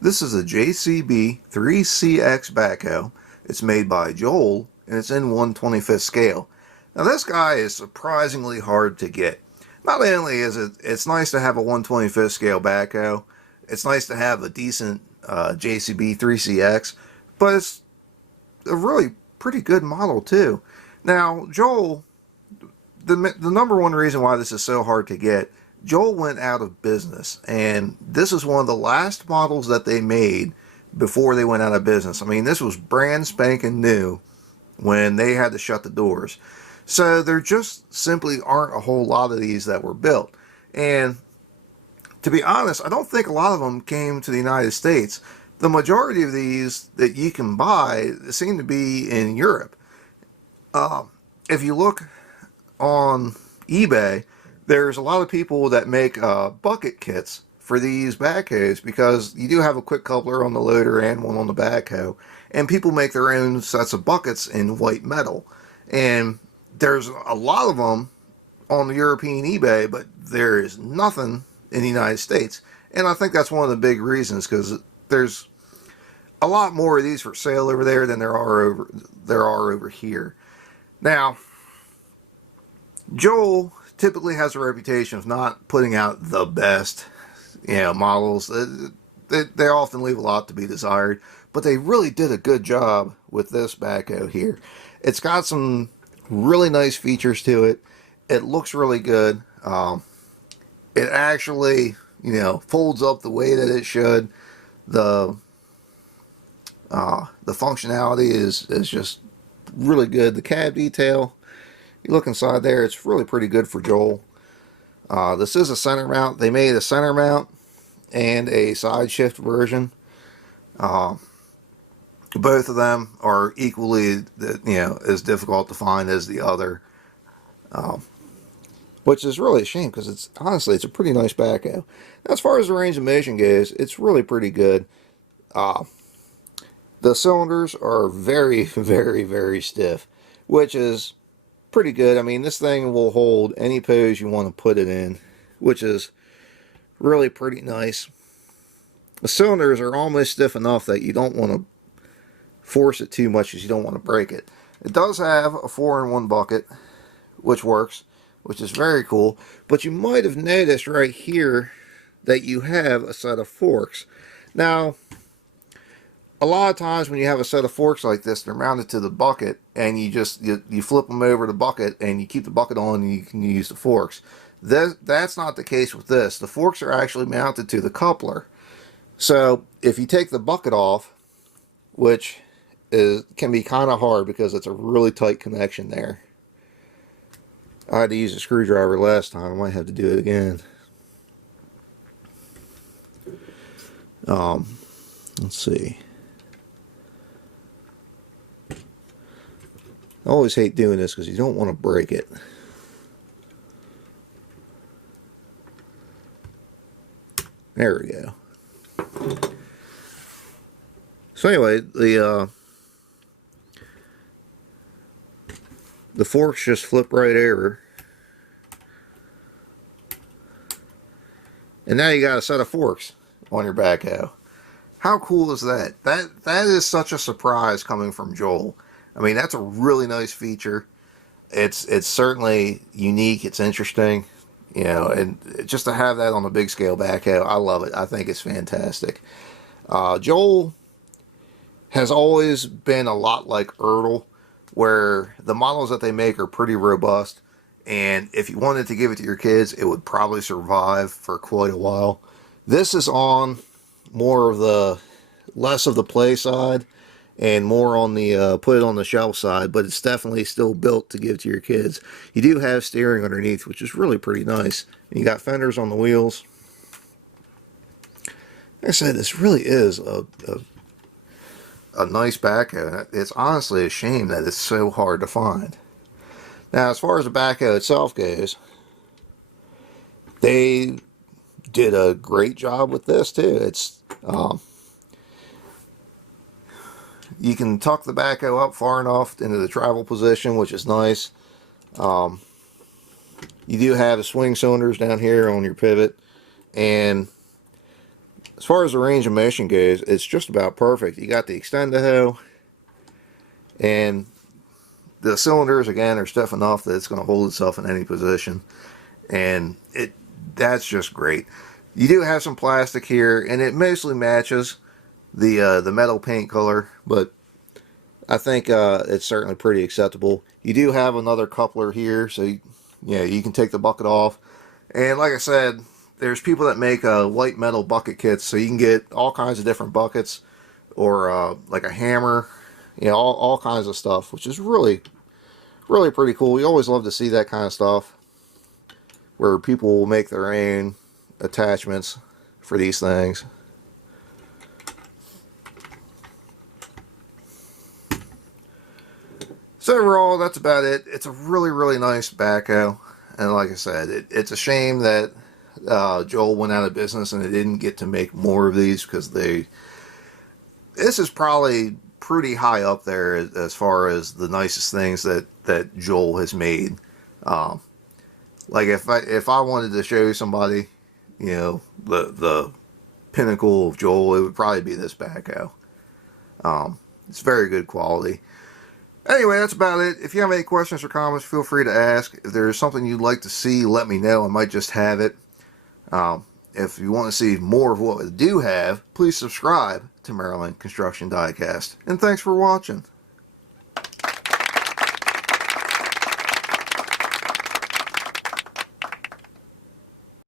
This is a JCB 3CX Backhoe. It's made by Joal, and it's in 1/25th scale. Now this guy is surprisingly hard to get. Not only is it's nice to have a 1/25th scale backhoe, it's nice to have a decent JCB 3CX, but it's a really pretty good model too. Now Joal, the number one reason why this is so hard to get, Joal went out of business, and this is one of the last models that they made before they went out of business. I mean, this was brand spanking new when they had to shut the doors. So there just simply aren't a whole lot of these that were built. And to be honest, I don't think a lot of them came to the United States. The majority of these that you can buy seem to be in Europe. If you look on eBay, there's a lot of people that make bucket kits for these backhoes, because you do have a quick coupler on the loader and one on the backhoe, and people make their own sets of buckets in white metal. And there's a lot of them on the European eBay, but there is nothing in the United States. And I think that's one of the big reasons, because there's a lot more of these for sale over there than there are over here. Now, Joal typically has a reputation of not putting out the best, models. They often leave a lot to be desired, but they really did a good job with this backhoe here. It's got some really nice features to it. It looks really good. It actually, folds up the way that it should. The functionality is just really good. The cab detail, you look inside there, it's really pretty good for Joal. This is a center mount. They made a center mount and a side shift version. Both of them are equally, as difficult to find as the other, which is really a shame, because honestly it's a pretty nice backhoe. As far as the range of motion goes, it's really pretty good. The cylinders are very, very, very stiff, which is pretty good. I mean, this thing will hold any pose you want to put it in, which is really pretty nice. The cylinders are almost stiff enough that you don't want to force it too much, because you don't want to break it. It does have a 4-in-1 bucket, which works, which is very cool. But you might have noticed right here that you have a set of forks. Now, a lot of times when you have a set of forks like this, they're mounted to the bucket, and you flip them over the bucket, and you keep the bucket on, and you can use the forks. That's not the case with this. The forks are actually mounted to the coupler. So if you take the bucket off, which can be kind of hard because it's a really tight connection there. I had to use a screwdriver last time. I might have to do it again. Let's see. I always hate doing this because you don't want to break it. There we go. So anyway, the forks just flip right over, and now you got a set of forks on your backhoe. How cool is that? That is such a surprise coming from Joal. I mean, that's a really nice feature. It's certainly unique. It's interesting, and just to have that on a big scale backhoe, I love it. I think it's fantastic. Joal has always been a lot like Ertl, where the models that they make are pretty robust, and if you wanted to give it to your kids, it would probably survive for quite a while. This is on more of the less of the play side and more on the put it on the shelf side, but it's definitely still built to give to your kids. You do have steering underneath, which is really pretty nice. And you got fenders on the wheels. Like I said, this really is a nice backhoe. It's honestly a shame that it's so hard to find. Now, as far as the backhoe itself goes, they did a great job with this too. It's you can tuck the backhoe up far enough into the travel position, which is nice. You do have the swing cylinders down here on your pivot, and as far as the range of motion goes, it's just about perfect. You got the extend-a-hoe, and the cylinders again are stiff enough that it's going to hold itself in any position, and that's just great. You do have some plastic here, and it mostly matches the metal paint color, but I think it's certainly pretty acceptable. You do have another coupler here, so you can take the bucket off. And like I said, there's people that make white metal bucket kits, so you can get all kinds of different buckets, or like a hammer, all kinds of stuff, which is really pretty cool. You always love to see that kind of stuff, where people will make their own attachments for these things. So overall, that's about it. It's a really nice backhoe, and like I said, it's a shame that Joel went out of business and they didn't get to make more of these, because this is probably pretty high up there as far as the nicest things that Joel has made. Like if I wanted to show somebody, the pinnacle of Joel, it would probably be this backhoe. It's very good quality. Anyway, that's about it. If you have any questions or comments, feel free to ask. If there's something you'd like to see, let me know. I might just have it. If you want to see more of what we do have, please subscribe to Maryland Construction Diecast. And thanks for watching.